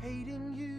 hating you.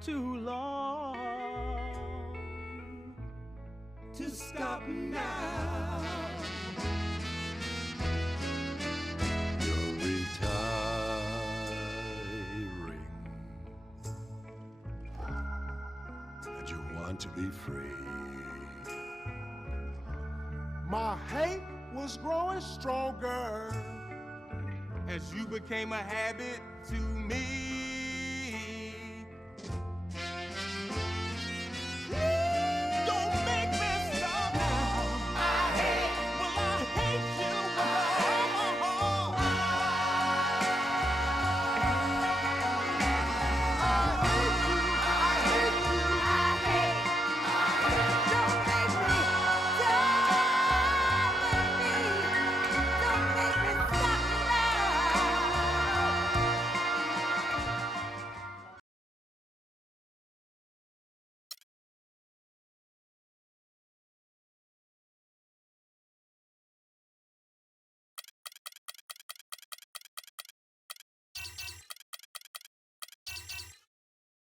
Too long to stop now. You're retiring, and you want to be free. My hate was growing stronger as you became a habit to me. Don't make me stop now. I hate you.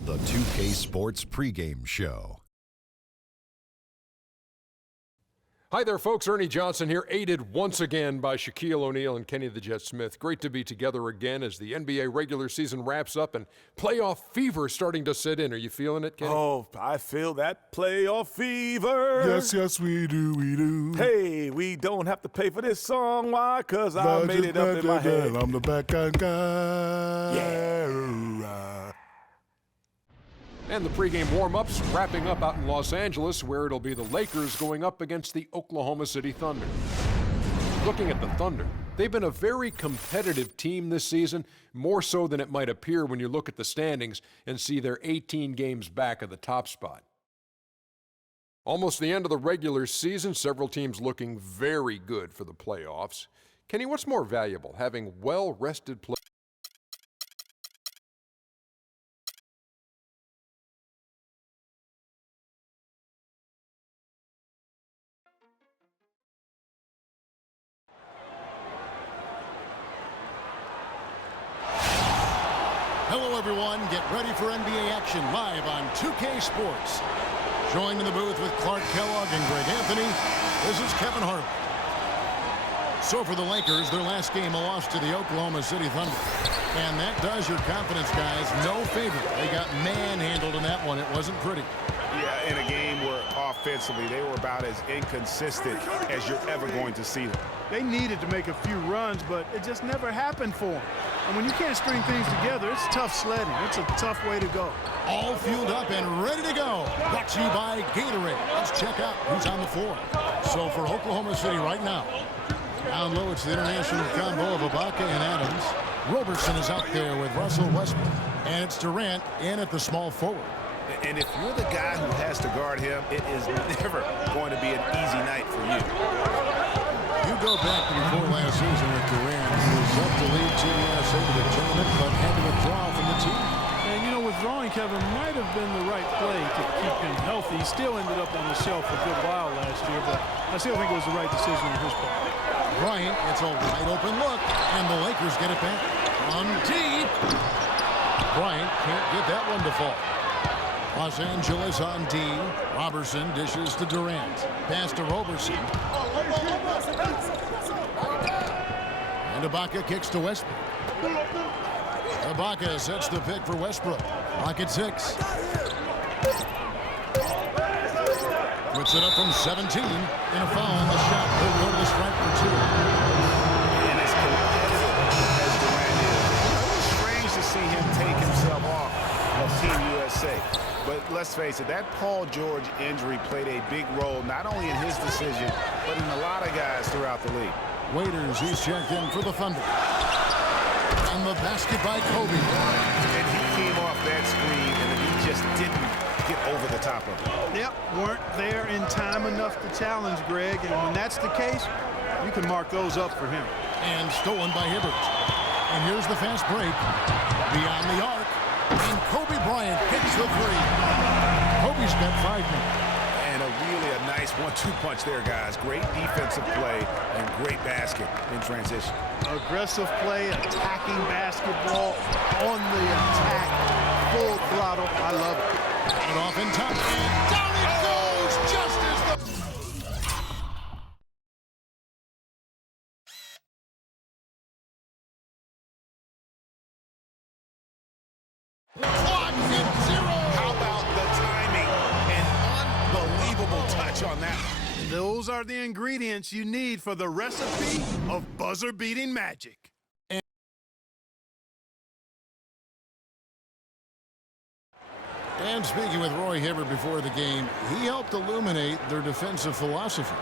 The 2K Sports pregame show. Hi there, folks. Ernie Johnson here, aided once again by Shaquille O'Neal and Kenny the Jet Smith. Great to be together again as the NBA regular season wraps up and playoff fever starting to set in. Are you feeling it, Kenny? Oh, I feel that playoff fever. Yes, we do. Hey, we don't have to pay for this song. Why? Because I made it up in my head. I'm the backhand guy. Yeah. And the pregame warm-ups wrapping up out in Los Angeles, where it'll be the Lakers going up against the Oklahoma City Thunder. Looking at the Thunder, they've been a very competitive team this season, more so than it might appear when you look at the standings and see they're 18 games back of the top spot. Almost the end of the regular season, several teams looking very good for the playoffs. Kenny, what's more valuable, having well-rested players? Hello, everyone. Get ready for NBA action live on 2K Sports. Joined in the booth with Clark Kellogg and Greg Anthony, this is Kevin Harlan. So for the Lakers, their last game, a loss to the Oklahoma City Thunder. And that does your confidence, guys, no favor. They got manhandled in that one. It wasn't pretty. Yeah, in a game where offensively they were about as inconsistent as you're ever going to see them. They needed to make a few runs, but it just never happened for them. And when you can't string things together, it's tough sledding. It's a tough way to go. All fueled up and ready to go. Brought to you by Gatorade. Let's check out who's on the floor. So for Oklahoma City right now, down low, it's the international combo of Ibaka and Adams. Robertson is out there with Russell Westbrook. And it's Durant in at the small forward. And if you're the guy who has to guard him, it is never going to be an easy night for you. You go back to before last season with Durant, who was up to lead Team USA to the tournament, but had to withdraw from the team. And, you know, withdrawing Kevin might have been the right play to keep him healthy. He still ended up on the shelf a good while last year, but I still think it was the right decision on his part. Bryant gets a wide open look, and the Lakers get it back. On deep. Bryant can't get that one to fall. Los Angeles on D. Robertson dishes to Durant. Pass to Robertson. And Ibaka kicks to Westbrook. Ibaka sets the pick for Westbrook. Clock at 6. Puts it up from 17. In a foul on the shot. He'll go to the strike for 2. And as competitive as Durant is, it was strange to see him take himself off of Team USA. But let's face it, that Paul George injury played a big role, not only in his decision, but in a lot of guys throughout the league. Waiters, he's checked in for the Thunder. And the basket by Kobe. And he came off that screen, and he just didn't get over the top of it. Yep, weren't there in time enough to challenge Greg, and when that's the case, you can mark those up for him. And stolen by Hibbert. And here's the fast break. Beyond the arc. And Kobe Bryant hits the 3. Kobe's got 5 now. And a really nice 1-2 punch there, guys. Great defensive play and great basket in transition. Aggressive play, attacking basketball on the attack, full throttle. I love it. Got it off in time, and down it goes just as the clock hit 0. How about the timing? An unbelievable touch on that. Those are the ingredients you need for the recipe of buzzer-beating magic. And speaking with Roy Hibbert before the game, he helped illuminate their defensive philosophy.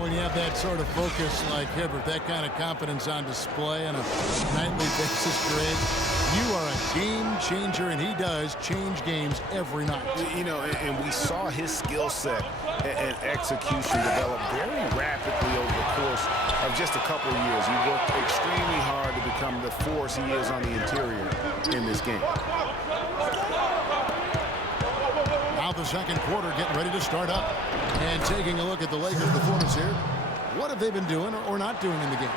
When you have that sort of focus like Hibbert, that kind of confidence on display on a nightly basis, Greg, you are a game changer, and he does change games every night. You know, and we saw his skill set and execution develop very rapidly over the course of just a couple of years. He worked extremely hard to become the force he is on the interior in this game. Now the second quarter getting ready to start up. And taking a look at the Lakers' performance here, what have they been doing or not doing in the game?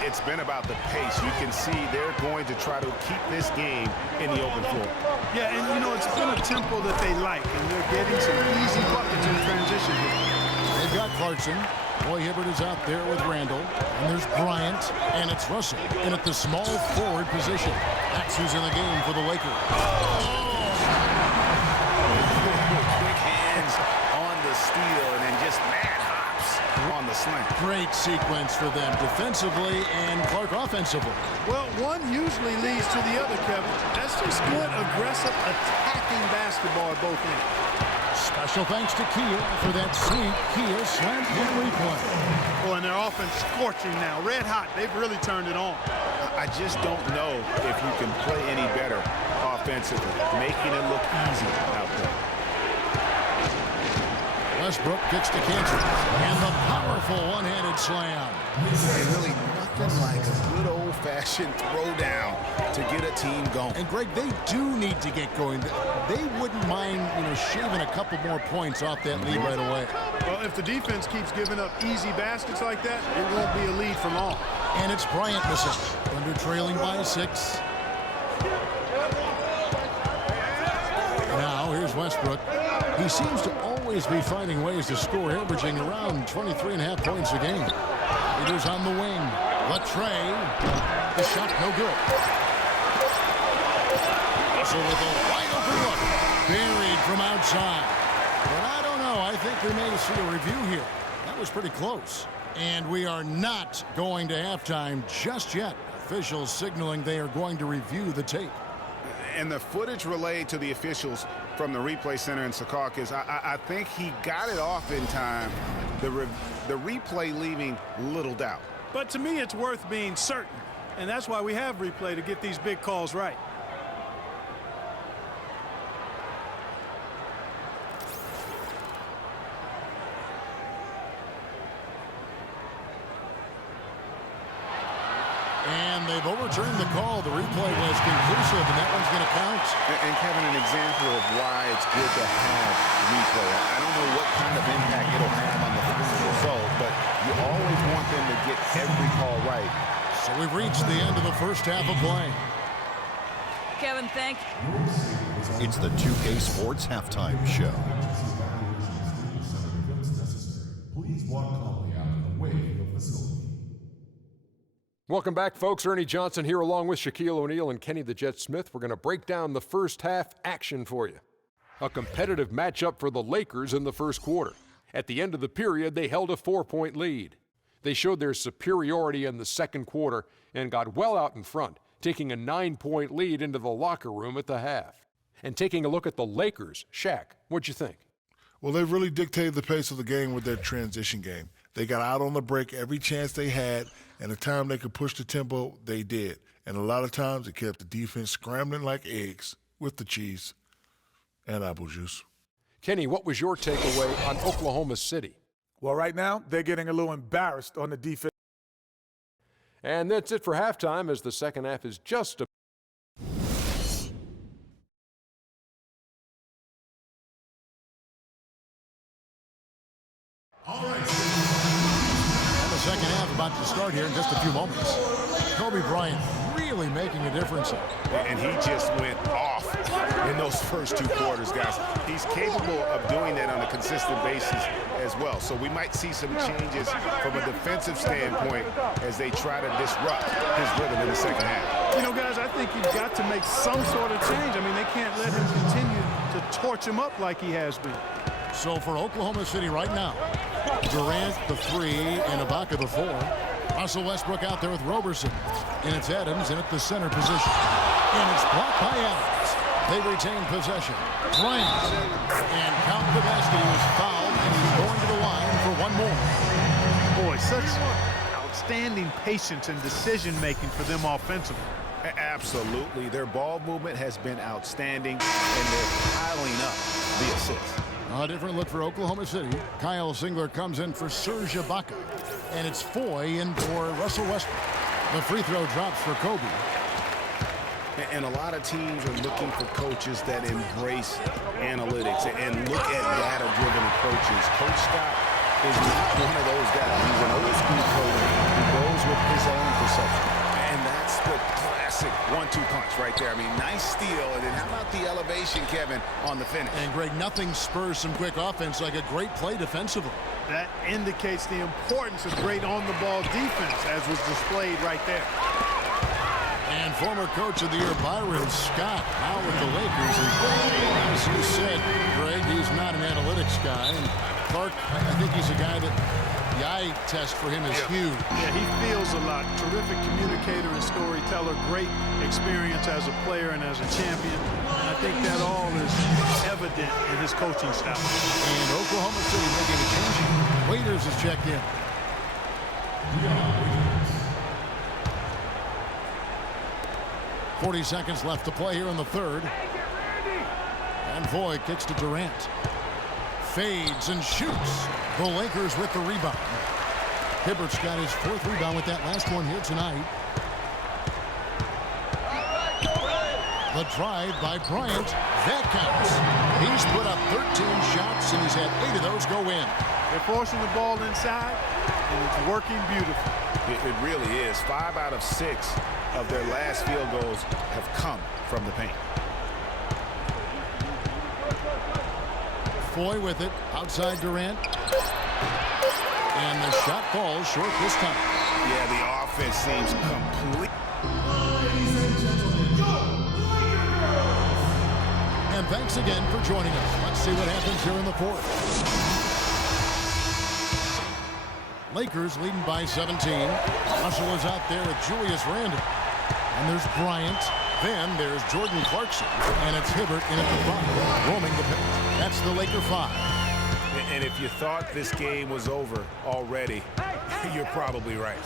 It's been about the pace. You can see they're going to try to keep this game in the open floor. Yeah, and you know, it's been a tempo that they like, and they're getting some easy buckets in transition here. They've got Clarkson. Roy Hibbert is out there with Randall. And there's Bryant. And it's Russell in at the small forward position. That's who's in the game for the Lakers. Quick hands on the steal and then just mad hops on the slant. Great sequence for them defensively and Clark offensively. Well, one usually leads to the other, Kevin. That's just good, aggressive, attacking basketball at both ends. Special thanks to Kia for that sweet Kia slant and replay. Oh, and their offense scorching now. Red hot. They've really turned it on. I just don't know if you can play any better offensively, making it look easy out there. Westbrook gets to Cantor. And the powerful one-handed slam. Really nothing like a good old-fashioned throwdown to get a team going. And Greg, they do need to get going. They wouldn't mind, shaving a couple more points off that lead right away. Well, if the defense keeps giving up easy baskets like that, it won't be a lead for long. And it's Bryant missing. Thunder trailing by 6. Now, here's Westbrook. He seems to always be finding ways to score, averaging around 23.5 points a game. It is on the wing. Latrey. The shot no good. Also with a wide open look. Buried from outside. But I don't know. I think we may see a review here. That was pretty close. And we are not going to halftime just yet. Officials signaling they are going to review the tape. And the footage relayed to the officials from the replay center in Secaucus, I think he got it off in time. The replay leaving little doubt. But to me, it's worth being certain. And that's why we have replay, to get these big calls right. And they've overturned the call. The replay was conclusive, and that one's going to count. And Kevin, an example of why it's good to have replay. I don't know what kind of impact it'll have on the final result, but you always want them to get every call right. So we've reached the end of the first half of play. Kevin, thank you. It's the 2K Sports Halftime Show. Please walk calmly out of the way of the facility. Welcome back, folks. Ernie Johnson here along with Shaquille O'Neal and Kenny the Jet Smith. We're going to break down the first half action for you. A competitive matchup for the Lakers in the first quarter. At the end of the period, they held a 4-point lead. They showed their superiority in the second quarter and got well out in front, taking a 9-point lead into the locker room at the half. And taking a look at the Lakers, Shaq, what'd you think? Well, they really dictated the pace of the game with their transition game. They got out on the break every chance they had, and the time they could push the tempo, they did. And a lot of times it kept the defense scrambling like eggs with the cheese and apple juice. Kenny, what was your takeaway on Oklahoma City? Well, right now, they're getting a little embarrassed on the defense. And that's it for halftime, as the second half is just a second half about to start here in just a few moments. Kobe Bryant really making a difference. And he just went off in those first 2 quarters, guys. He's capable of doing that on a consistent basis as well. So we might see some changes from a defensive standpoint as they try to disrupt his rhythm in the second half. You know, guys, I think you've got to make some sort of change. I mean, they can't let him continue to torch him up like he has been. So for Oklahoma City right now, Durant the 3 and Ibaka the 4. Russell Westbrook out there with Roberson. And it's Adams in at the center position. And it's blocked by Adams. They retain possession. Bryant. And count the basket. He was fouled, and he's going to the line for one more. Boy, such outstanding patience and decision-making for them offensively. Absolutely. Their ball movement has been outstanding, and they're piling up the assists. A different look for Oklahoma City. Kyle Singler comes in for Serge Ibaka. And it's Foy in for Russell Westbrook. The free throw drops for Kobe. And a lot of teams are looking for coaches that embrace analytics and look at data-driven approaches. Coach Scott is not one of those guys. He's an old-school coach who goes with his own perception. And that's the classic 1-2 punch right there. I mean, nice steal. And then how about the elevation, Kevin, on the finish? And, Greg, nothing spurs some quick offense like a great play defensively. That indicates the importance of great on-the-ball defense, as was displayed right there. And former coach of the year, Byron Scott, now with the Lakers. And as you said, Greg, he's not an analytics guy. And Clark, I think he's a guy that the eye test for him is huge. Yeah, he feels a lot. Terrific communicator and storyteller. Great experience as a player and as a champion. And I think that all is evident in his coaching style. And Oklahoma City making a change. Waiters has checked in. 40 seconds left to play here in the third. And Foy kicks to Durant. Fades and shoots. The Lakers with the rebound. Hibbert's got his 4th rebound with that last one here tonight. The drive by Bryant. That counts. He's put up 13 shots, and he's had 8 of those go in. They're forcing the ball inside, and it's working beautifully. It really is. 5 out of 6 of their last field goals have come from the paint. Foy with it. Outside Durant. And the shot falls short this time. Yeah, the offense seems complete. And thanks again for joining us. Let's see what happens here in the 4th. Lakers leading by 17. Russell is out there with Julius Randle. And there's Bryant. Then there's Jordan Clarkson. And it's Hibbert in at the 5, roaming the paint. That's the Laker 5. And if you thought this game was over already, you're probably right.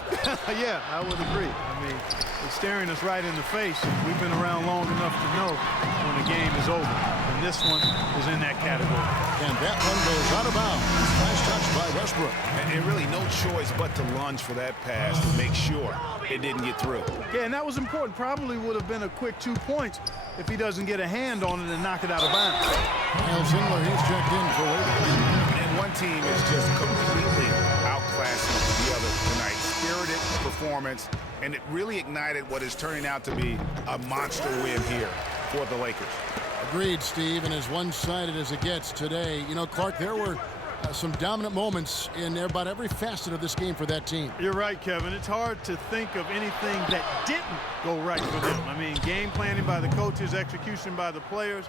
Yeah, I would agree. I mean, it's staring us right in the face. We've been around long enough to know when the game is over. And this one is in that category. And that one goes out of bounds. Nice touch by Westbrook. And really no choice but to lunge for that pass to make sure it didn't get through. Yeah, and that was important. Probably would have been a quick 2 points if he doesn't get a hand on it and knock it out of bounds. Kyle Singler, he's checked in for Waiters. And one team is just completely outclassing the other tonight. Spirited performance, and it really ignited what is turning out to be a monster win here for the Lakers. Agreed, Steve, and as one-sided as it gets today. You know, Clark, there were some dominant moments in about every facet of this game for that team. You're right, Kevin. It's hard to think of anything that didn't go right for them. I mean, game planning by the coaches, execution by the players,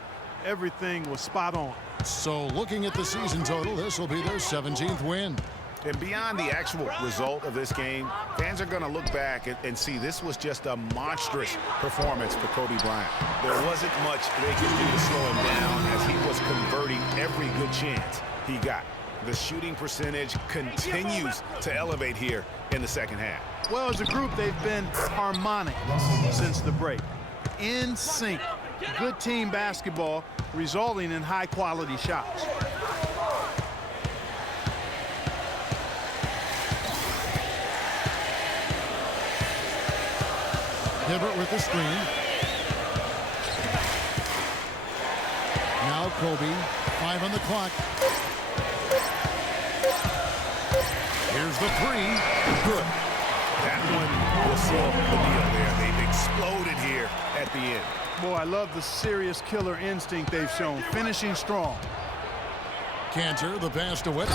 everything was spot on. So looking at the season total, this will be their 17th win. And beyond the actual result of this game, fans are going to look back and see this was just a monstrous performance for Kobe Bryant. There wasn't much they could do to slow him down as he was converting every good chance he got. The shooting percentage continues to elevate here in the second half. Well, as a group, they've been harmonic since the break. In sync. Good team basketball resulting in high-quality shots. Hibbert with the screen. Now Kobe, 5 on the clock. Here's the 3. Good. That one will seal the deal there. They've exploded here at the end. Boy, I love the serious killer instinct they've shown, finishing strong. Cantor, the pass to Whit.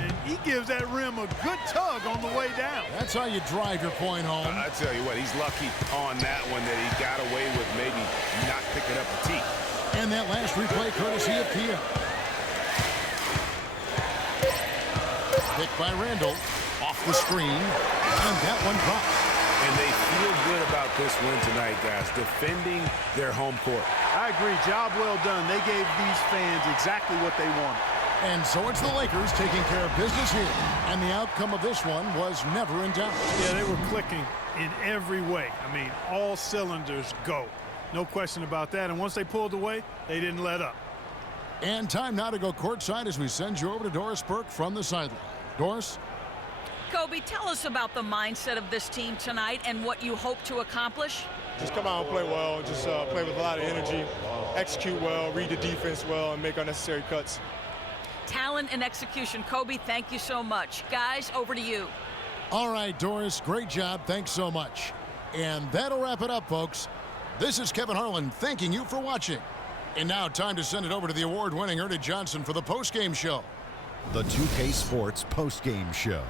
And he gives that rim a good tug on the way down. That's how you drive your point home. I tell you what, he's lucky on that one that he got away with maybe not picking up the tee. And that last replay courtesy of Kia. Picked by Randall. Off the screen. And that one dropped. And they feel good about this win tonight, guys, defending their home court. I agree. Job well done. They gave these fans exactly what they wanted. And so it's the Lakers taking care of business here. And the outcome of this one was never in doubt. Yeah, they were clicking in every way. I mean, all cylinders go. No question about that. And once they pulled away, they didn't let up. And time now to go courtside as we send you over to Doris Burke from the sideline. Doris? Kobe, tell us about the mindset of this team tonight and what you hope to accomplish. Just come out and play well, just play with a lot of energy, execute well, read the defense well, and make unnecessary cuts. Talent and execution. Kobe, thank you so much. Guys, over to you. All right, Doris, great job. Thanks so much. And that'll wrap it up, folks. This is Kevin Harlan thanking you for watching. And now time to send it over to the award-winning Ernie Johnson for the postgame show. The 2K Sports postgame show.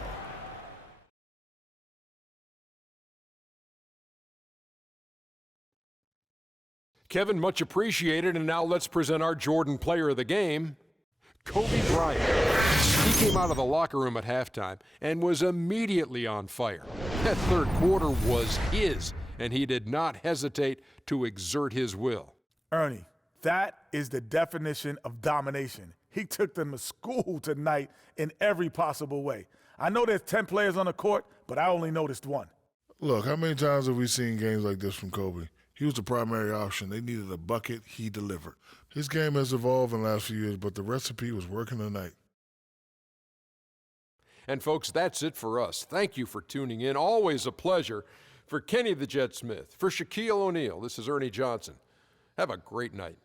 Kevin, much appreciated, and now let's present our Jordan Player of the Game, Kobe Bryant. He came out of the locker room at halftime and was immediately on fire. That third quarter was his, and he did not hesitate to exert his will. Ernie, that is the definition of domination. He took them to school tonight in every possible way. I know there's 10 players on the court, but I only noticed one. Look, how many times have we seen games like this from Kobe? He was the primary option. They needed a bucket. He delivered. His game has evolved in the last few years, but the recipe was working tonight. And, folks, that's it for us. Thank you for tuning in. Always a pleasure. For Kenny the Jet Smith, for Shaquille O'Neal, this is Ernie Johnson. Have a great night.